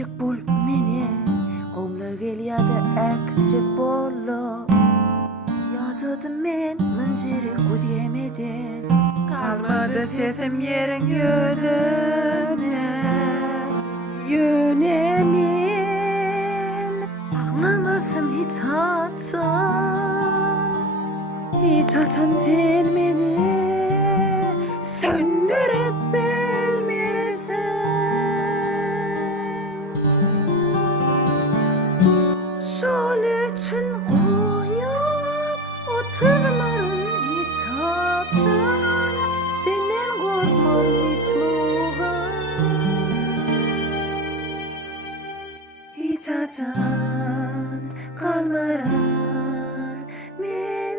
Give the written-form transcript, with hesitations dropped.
Ejek bol meni Qomla gelýärdi äkçek bolup Ýatydım men mınjyry gödýemeden Kalmady sesim ýeriň ýüzüne Ýönemin Aglamasym hiç haçan sen meni söndürüp şol üçün goýup oturmarym hiç haçan senden gorkmam hiç hiç haçan kalmaram men